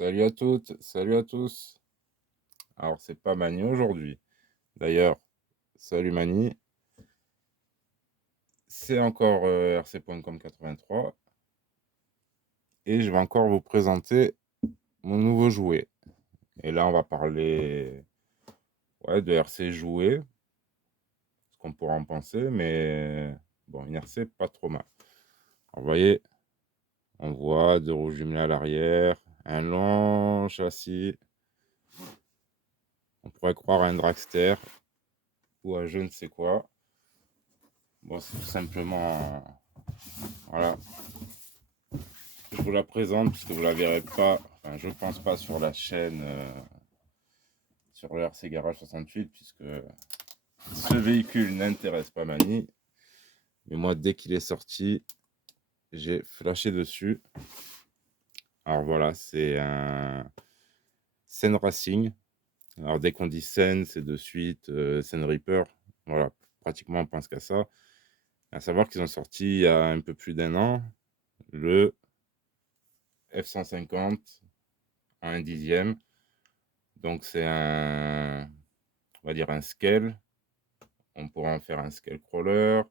Salut à toutes, salut à tous. Alors, c'est pas Mani aujourd'hui. D'ailleurs, salut Mani. C'est encore RC.com 83 et je vais encore vous présenter mon nouveau jouet. Et là, on va parler de RC jouet, ce qu'on pourra en penser, mais bon, une RC pas trop mal. Alors, vous voyez, on voit deux roues jumelées à l'arrière, un long châssis. On pourrait croire à un dragster ou à je ne sais quoi. Bon, c'est tout simplement. Voilà, je vous la présente puisque vous la verrez pas, enfin, je pense pas sur la chaîne, sur le RC Garage 68, puisque ce véhicule n'intéresse pas Mani. Mais moi, dès qu'il est sorti, j'ai flashé dessus. Alors voilà, c'est un Sen Racing. Alors dès qu'on dit Sen, c'est de suite Sen Reaper. Voilà, pratiquement on pense qu'à ça. À savoir qu'ils ont sorti il y a un peu plus d'un an le F-150 à 1/10. Donc c'est un, on va dire un scale. On pourra en faire un scale crawler.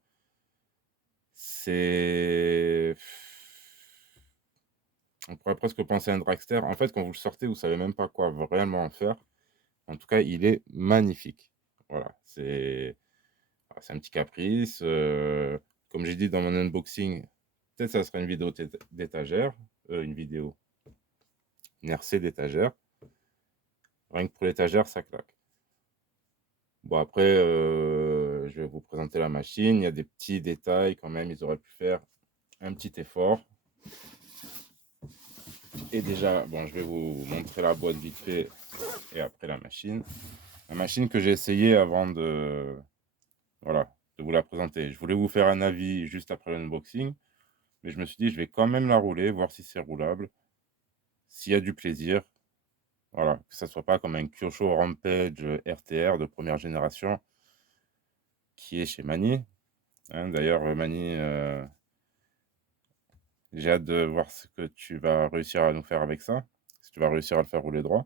C'est, on pourrait presque penser à un dragster. En fait, quand vous le sortez, vous savez même pas quoi vraiment en faire. En tout cas, il est magnifique. Voilà, c'est un petit caprice. Comme j'ai dit dans mon unboxing, peut-être ça sera une vidéo d'étagère, une vidéo, une RC d'étagère. Rien que pour l'étagère, ça claque. Bon, après, je vais vous présenter la machine. Il y a des petits détails quand même. Ils auraient pu faire un petit effort. Et déjà, bon, je vais vous montrer la boîte vite fait et après la machine. La machine que j'ai essayée avant voilà, de vous la présenter. Je voulais vous faire un avis juste après l'unboxing, mais je me suis dit, je vais quand même la rouler, voir si c'est roulable, s'il y a du plaisir. Voilà, que ça soit pas comme un Kyosho Rampage RTR de première génération qui est chez Mani. Hein, d'ailleurs, Mani, j'ai hâte de voir ce que tu vas réussir à nous faire avec ça, si tu vas réussir à le faire rouler droit.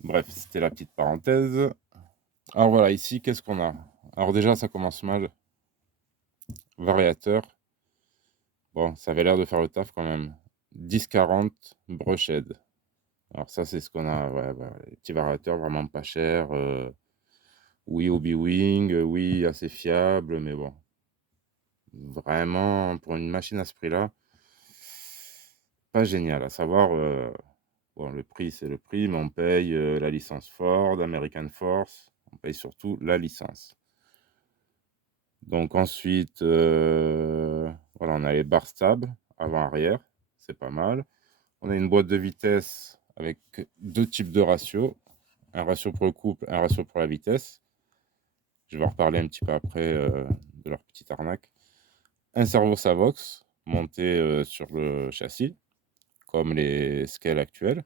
Bref, c'était la petite parenthèse. Alors voilà, ici, qu'est-ce qu'on a? Alors déjà, ça commence mal. Variateur. Bon, ça avait l'air de faire le taf quand même. 1040 Brushed. Alors ça, c'est ce qu'on a. Ouais, les petits variateurs vraiment pas chers. Oui, Hobby-Wing. Oui, assez fiable. Mais bon, vraiment, pour une machine à ce prix-là, pas génial. À savoir, bon, le prix, c'est le prix, mais on paye la licence Ford, American Force. On paye surtout la licence. Donc ensuite, voilà, on a les barres stables avant-arrière, c'est pas mal. On a une boîte de vitesse avec deux types de ratios, un ratio pour le couple, un ratio pour la vitesse. Je vais en reparler un petit peu après de leur petite arnaque. Un servo Savox monté sur le châssis, comme les scales actuels.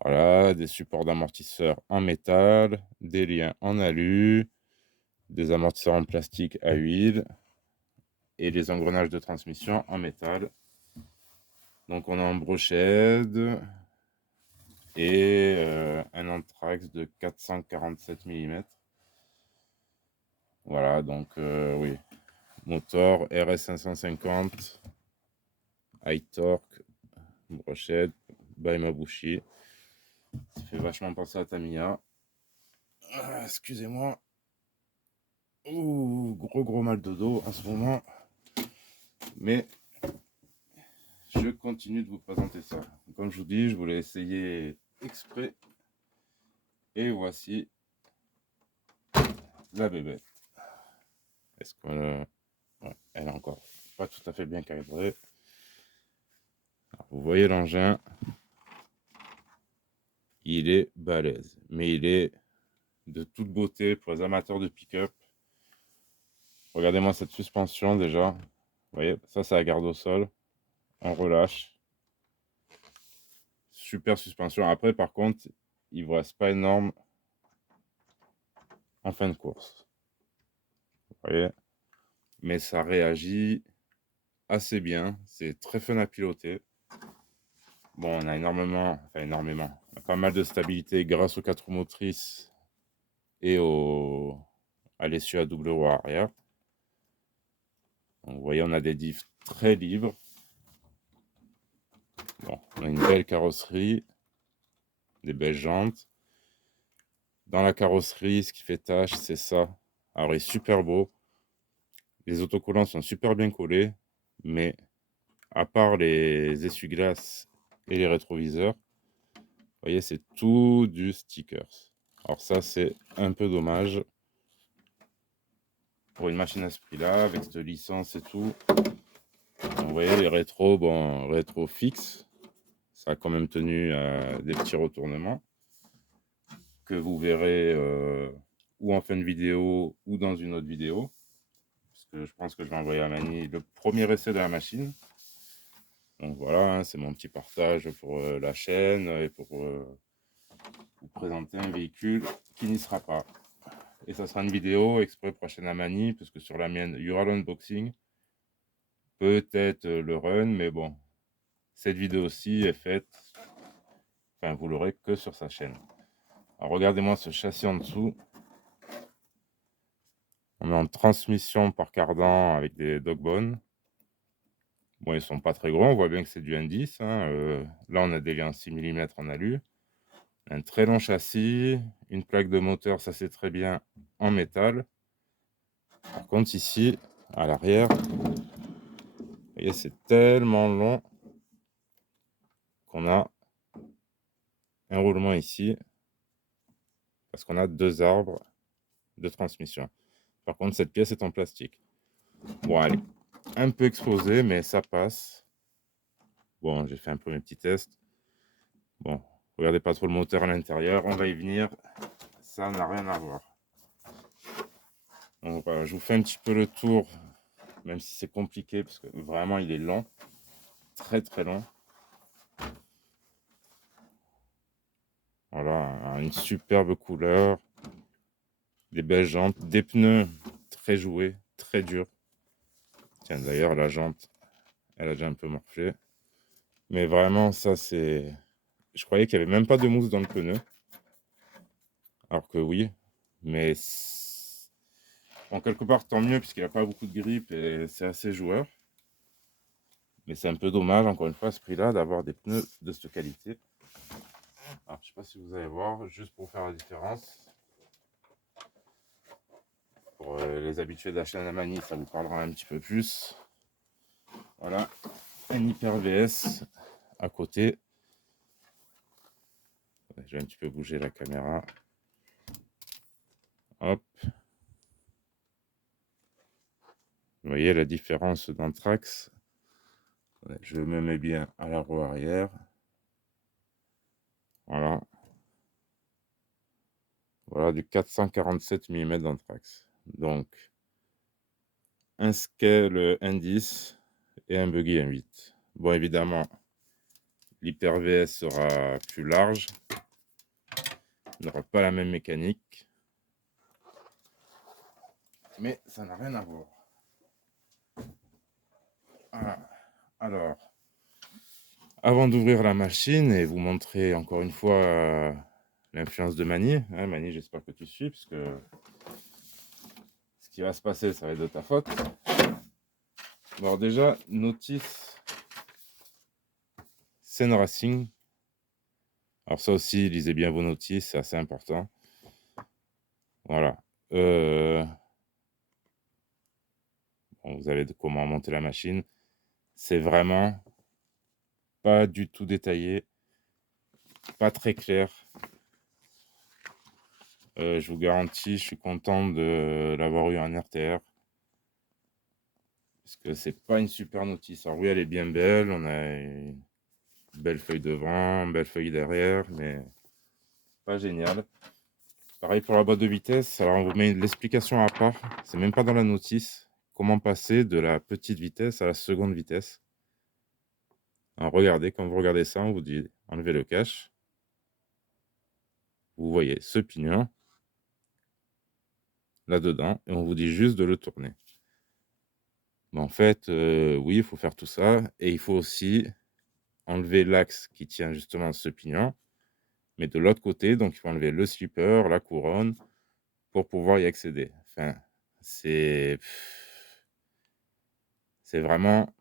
Voilà, des supports d'amortisseurs en métal, des liens en alu, des amortisseurs en plastique à huile, et les engrenages de transmission en métal. Donc on a un brochette et un anthrax de 447 mm. Voilà, donc oui, moteur RS550, high torque, brochette, by Mabushi. Ça fait vachement penser à Tamiya. Excusez-moi. Ouh, gros mal de dos en ce moment. Mais je continue de vous présenter ça. Comme je vous dis, je voulais essayer exprès. Et voici la bébête. Est-ce que ouais, elle est encore pas tout à fait bien calibrée. Alors, vous voyez l'engin, il est balèze, mais il est de toute beauté pour les amateurs de pick-up. Regardez-moi cette suspension déjà. Vous voyez, ça c'est la garde au sol. On relâche. Super suspension. Après, par contre, il vous reste pas énorme en fin de course. Vous voyez, mais ça réagit assez bien. C'est très fun à piloter. Bon, on a énormément, on a pas mal de stabilité grâce aux 4 roues motrices et à l'essieu à double roue arrière. Donc, vous voyez, on a des diffs très libres. Bon, on a une belle carrosserie, des belles jantes. Dans la carrosserie, ce qui fait tâche, c'est ça. Alors, il est super beau. Les autocollants sont super bien collés, mais à part les essuie-glaces et les rétroviseurs, vous voyez, c'est tout du stickers. Alors ça, c'est un peu dommage pour une machine à ce prix-là, avec cette licence et tout. Vous voyez, les rétros, bon, rétro fixe, ça a quand même tenu à des petits retournements que vous verrez ou en fin de vidéo ou dans une autre vidéo. Parce que je pense que je vais envoyer à Mani le premier essai de la machine. Donc voilà, hein, c'est mon petit partage pour la chaîne et pour vous présenter un véhicule qui n'y sera pas. Et ça sera une vidéo exprès prochaine à Mani, parce que sur la mienne, il y aura l'unboxing, peut-être le run, mais bon, cette vidéo-ci est faite, enfin vous l'aurez que sur sa chaîne. Alors regardez-moi ce châssis en dessous. On est en transmission par cardan avec des dogbones. Bon, ils sont pas très gros, on voit bien que c'est du N10, hein. Là, on a des liens 6 mm en alu. Un très long châssis, une plaque de moteur, ça c'est très bien, en métal. Par contre, ici, à l'arrière, vous voyez, c'est tellement long qu'on a un roulement ici, parce qu'on a 2 arbres de transmission. Par contre, cette pièce est en plastique. Bon, allez, un peu exposé, mais ça passe. Bon, j'ai fait un peu mes petits tests. Bon, regardez pas trop le moteur à l'intérieur, on va y venir. Ça n'a rien à voir. Donc voilà, je vous fais un petit peu le tour, même si c'est compliqué, parce que vraiment il est lent, très très long. Voilà, une superbe couleur, des belles jantes, des pneus très joués, très durs. Tiens, d'ailleurs, la jante, elle a déjà un peu morflé. Mais vraiment, ça c'est... Je croyais qu'il n'y avait même pas de mousse dans le pneu. Alors que oui, mais... Bon, quelque part, tant mieux, puisqu'il n'a pas beaucoup de grippe et c'est assez joueur. Mais c'est un peu dommage, encore une fois, à ce prix-là, d'avoir des pneus de cette qualité. Alors, je ne sais pas si vous allez voir, juste pour faire la différence. Pour les habitués d'achat à la manie, ça vous parlera un petit peu plus. Voilà, un Hyper VS à côté. Je vais un petit peu bouger la caméra. Hop. Vous voyez la différence d'Anthrax. Je me mets bien à la roue arrière. Voilà. Voilà du 447 mm d'Anthrax. Donc, un scale N10 et un buggy N8. Bon, évidemment, l'Hyper VS sera plus large. Il n'aura pas la même mécanique. Mais ça n'a rien à voir. Voilà. Alors, avant d'ouvrir la machine et vous montrer encore une fois l'influence de Mani, hein, Mani, j'espère que tu suis, parce que ce qui va se passer, ça va être de ta faute. Bon, alors déjà, notice Sen Racing. Alors ça aussi, lisez bien vos notices, c'est assez important. Voilà. Bon, vous avez comment monter la machine. C'est vraiment pas du tout détaillé, pas très clair. Je vous garantis, je suis content de l'avoir eu en RTR. Parce que c'est pas une super notice. Alors oui, elle est bien belle, on a une belle feuille devant, une belle feuille derrière, mais pas génial. Pareil pour la boîte de vitesse, alors on vous met l'explication à part, c'est même pas dans la notice, comment passer de la petite vitesse à la seconde vitesse. Alors regardez, quand vous regardez ça, on vous dit enlevez le cache. Vous voyez ce pignon là-dedans, et on vous dit juste de le tourner. Mais en fait, oui, il faut faire tout ça, et il faut aussi enlever l'axe qui tient justement ce pignon, mais de l'autre côté, donc il faut enlever le slipper, la couronne pour pouvoir y accéder. Enfin, c'est c'est vraiment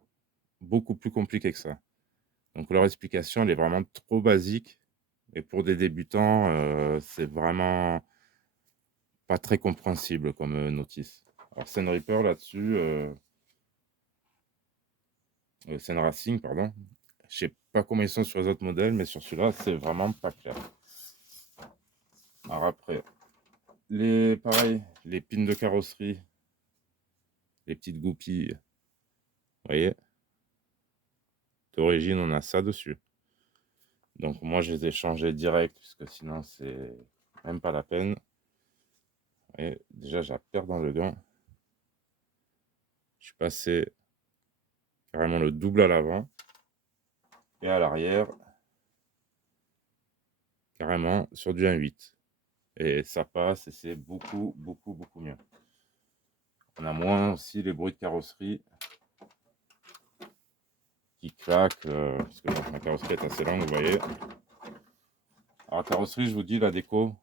beaucoup plus compliqué que ça. Donc leur explication, elle est vraiment trop basique et pour des débutants, c'est vraiment pas très compréhensible comme, notice. Alors Sun Reaper là-dessus, Sun Racing pardon, je sais pas comment ils sont sur les autres modèles, mais sur celui-là, c'est vraiment pas clair. Alors après, pareil, les pins de carrosserie, les petites goupilles, vous voyez? D'origine, on a ça dessus. Donc moi, je les ai changés direct, puisque sinon, c'est même pas la peine. Et déjà, j'ai la paire dans le gant. Je suis passé carrément le double à l'avant. Et à l'arrière, carrément sur du 1.8. Et ça passe et c'est beaucoup, beaucoup, beaucoup mieux. On a moins aussi les bruits de carrosserie qui claquent, parce que ma carrosserie est assez longue, vous voyez. Alors la carrosserie, je vous dis, la déco,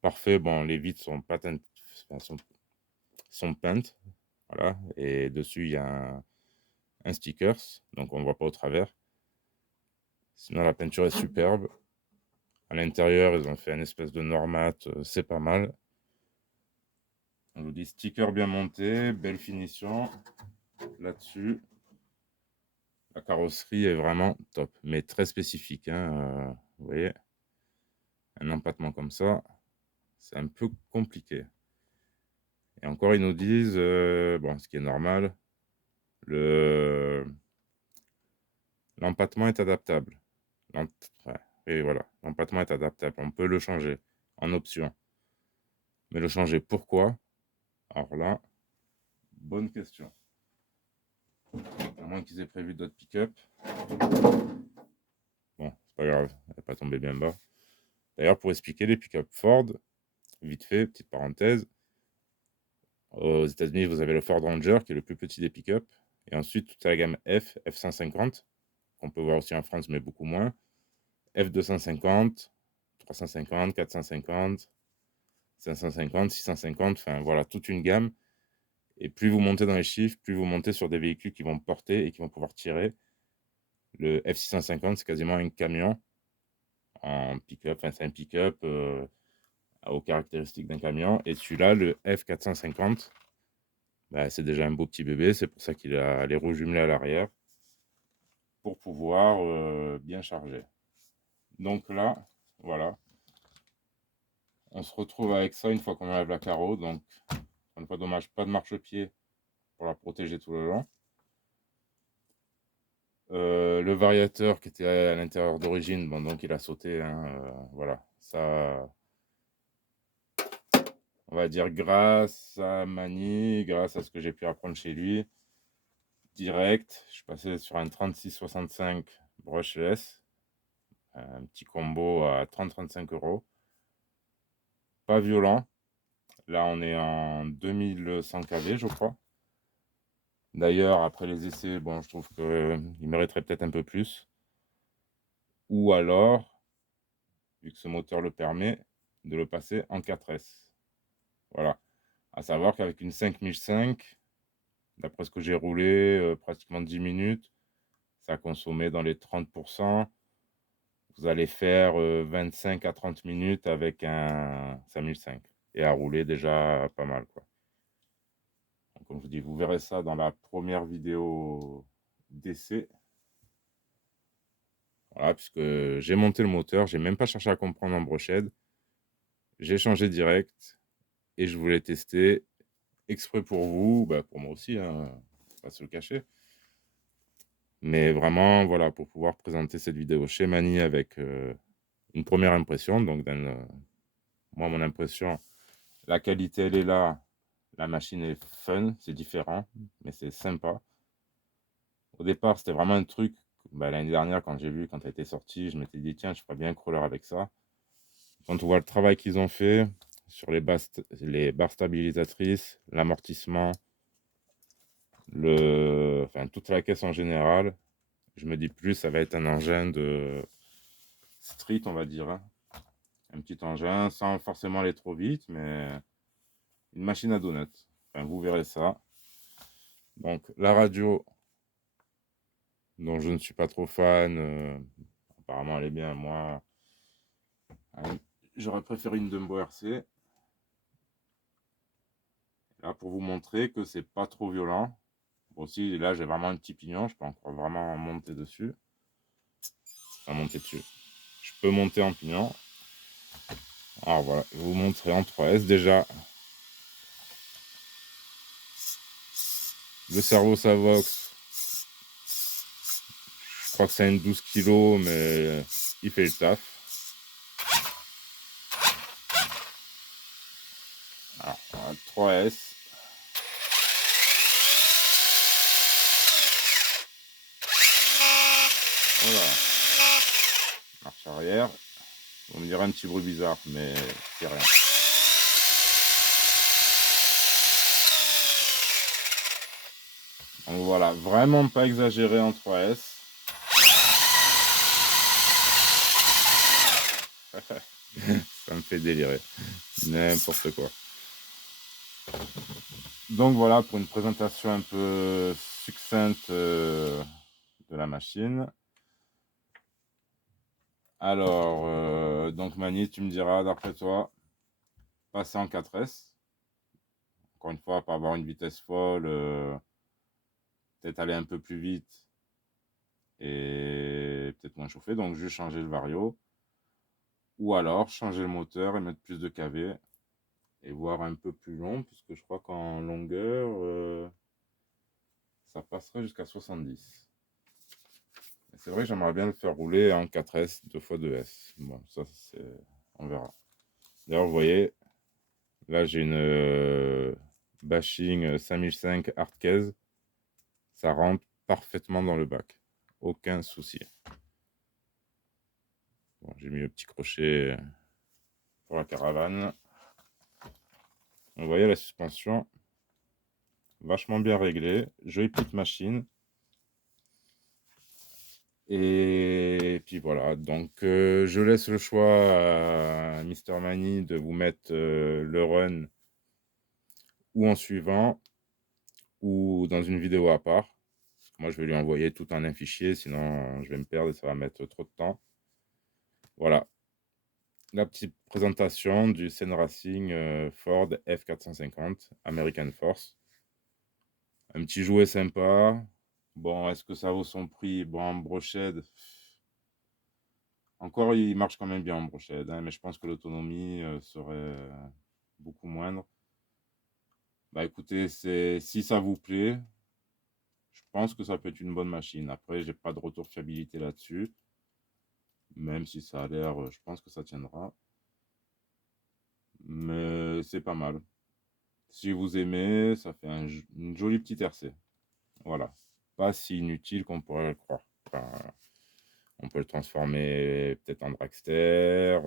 parfait. Bon, les vitres sont pas teintes, enfin, sont peintes, voilà. Et dessus, il y a un stickers, donc on ne voit pas au travers. Sinon, la peinture est superbe. À l'intérieur, ils ont fait une espèce de noir mat, c'est pas mal. On vous dit sticker bien monté, belle finition là-dessus. La carrosserie est vraiment top, mais très spécifique, hein, vous voyez, un empattement comme ça, c'est un peu compliqué. Et encore, ils nous disent, bon, ce qui est normal, l'empattement est adaptable. Ouais, et voilà, l'empattement est adaptable, on peut le changer en option. Mais le changer pourquoi? Alors là, bonne question. À moins qu'ils aient prévu d'autres pick-up. Bon, c'est pas grave, elle n'est pas tombée bien bas. D'ailleurs, pour expliquer les pick-up Ford, vite fait, petite parenthèse, aux États-Unis, vous avez le Ford Ranger qui est le plus petit des pick-up. Et ensuite, toute la gamme F, F-150, qu'on peut voir aussi en France, mais beaucoup moins. F-250, 350, 450, 550, 650, enfin voilà, toute une gamme. Et plus vous montez dans les chiffres, plus vous montez sur des véhicules qui vont porter et qui vont pouvoir tirer. Le F-650, c'est quasiment un camion en pick-up, enfin c'est un pick-up aux caractéristiques d'un camion. Et celui-là, le F450, bah, c'est déjà un beau petit bébé, c'est pour ça qu'il a les roues jumelées à l'arrière pour pouvoir bien charger. Donc là, voilà, on se retrouve avec ça une fois qu'on enlève la carreau. Donc, une fois dommage, pas de marchepied pour la protéger tout le long. Le variateur qui était à l'intérieur d'origine, bon, donc il a sauté, hein, voilà, ça, on va dire grâce à Mani, grâce à ce que j'ai pu apprendre chez lui, direct, je suis passé sur un 3665 brushless, un petit combo à 30-35 euros. Pas violent. Là, on est en 2100 kV, je crois. D'ailleurs, après les essais, bon, je trouve qu'il mériterait peut-être un peu plus. Ou alors, vu que ce moteur le permet, de le passer en 4S. Voilà. À savoir qu'avec une 5005, d'après ce que j'ai roulé, pratiquement 10 minutes, ça a consommé dans les 30%. Vous allez faire 25 à 30 minutes avec un 5005 et à rouler déjà pas mal, quoi. Donc, comme je vous dis, vous verrez ça dans la première vidéo d'essai. Voilà, puisque j'ai monté le moteur, j'ai même pas cherché à comprendre en brochette. J'ai changé direct et je voulais tester exprès pour vous, bah pour moi aussi, hein, pas se le cacher. Mais vraiment, voilà, pour pouvoir présenter cette vidéo chez Mani avec une première impression. Donc, moi, mon impression, la qualité, elle est là. La machine est fun, c'est différent, mais c'est sympa. Au départ, c'était vraiment un truc, bah, l'année dernière, quand j'ai vu, quand elle était sortie, je m'étais dit, tiens, je ferais bien un crawler avec ça. Quand on voit le travail qu'ils ont fait sur les barres stabilisatrices, l'amortissement, enfin, toute la caisse en général, Je me dis plus, ça va être un engin de street, on va dire, hein. Un petit engin, sans forcément aller trop vite, mais une machine à donuts. Enfin, vous verrez ça. Donc, la radio, dont je ne suis pas trop fan, apparemment elle est bien. Moi, j'aurais préféré une Dumbo RC. Là, pour vous montrer que c'est pas trop violent. Bon, aussi, là, j'ai vraiment un petit pignon, je peux encore vraiment monter dessus. Enfin, monter dessus. Je peux monter en pignon. Alors voilà, je vais vous montrer en 3S déjà. Le Servo Savox, je crois que c'est une 12 kg, mais il fait le taf. Alors, on a 3S. Voilà. Marche arrière. On me dirait un petit bruit bizarre, mais c'est rien. Donc voilà, vraiment pas exagéré en 3S. Ça me fait délirer. N'importe quoi. Donc voilà pour une présentation un peu succincte de la machine. Alors, donc Mani, tu me diras d'après toi, passer en 4S. Encore une fois, pas avoir une vitesse folle, peut-être aller un peu plus vite et peut-être moins chauffer. Donc juste changer le vario. Ou alors changer le moteur et mettre plus de kV et voir un peu plus long, puisque je crois qu'en longueur, ça passerait jusqu'à 70. C'est vrai que j'aimerais bien le faire rouler en 4S, 2x2S. Bon, ça, on verra. D'ailleurs, vous voyez, là, j'ai une Bashing 5005 Hardcase. Ça rentre parfaitement dans le bac. Aucun souci. Bon, j'ai mis le petit crochet pour la caravane. Vous voyez la suspension, vachement bien réglée. Jolie petite machine. Et puis voilà, donc je laisse le choix à Mister Mani de vous mettre le run ou en suivant ou dans une vidéo à part. Moi, je vais lui envoyer tout en un fichier, sinon je vais me perdre et ça va mettre trop de temps. Voilà, la petite présentation du Sen Racing Ford F450 American Force. Un petit jouet sympa. Bon, est-ce que ça vaut son prix? Bon, en brochette, encore, il marche quand même bien en brochette, hein, mais je pense que l'autonomie serait beaucoup moindre. Bah écoutez, si ça vous plaît, je pense que ça peut être une bonne machine. Après, j'ai pas de retour de fiabilité là-dessus, même si ça a l'air, je pense que ça tiendra. Mais c'est pas mal. Si vous aimez, ça fait une jolie petite RC. Voilà. Pas si inutile qu'on pourrait le croire. Enfin, on peut le transformer peut-être en dragster.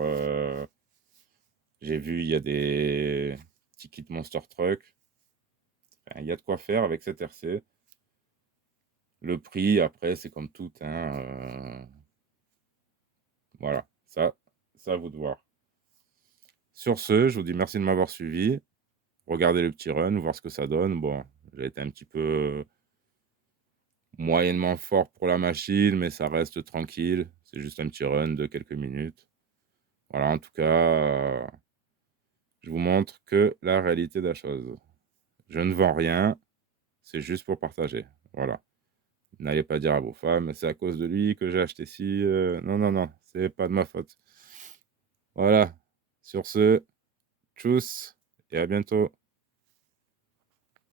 J'ai vu, il y a des petits kits Monster Truck. Enfin, il y a de quoi faire avec cette RC. Le prix, après, c'est comme tout, hein, voilà, ça à vous de voir. Sur ce, je vous dis merci de m'avoir suivi. Regardez le petit run, voir ce que ça donne. Bon, j'ai été un petit peu moyennement fort pour la machine, mais ça reste tranquille. C'est juste un petit run de quelques minutes. Voilà, en tout cas, je vous montre que la réalité de la chose. Je ne vends rien, c'est juste pour partager. Voilà. N'allez pas dire à vos femmes, c'est à cause de lui que j'ai acheté ci. Non, non, non, c'est pas de ma faute. Voilà. Sur ce, tchuss et à bientôt.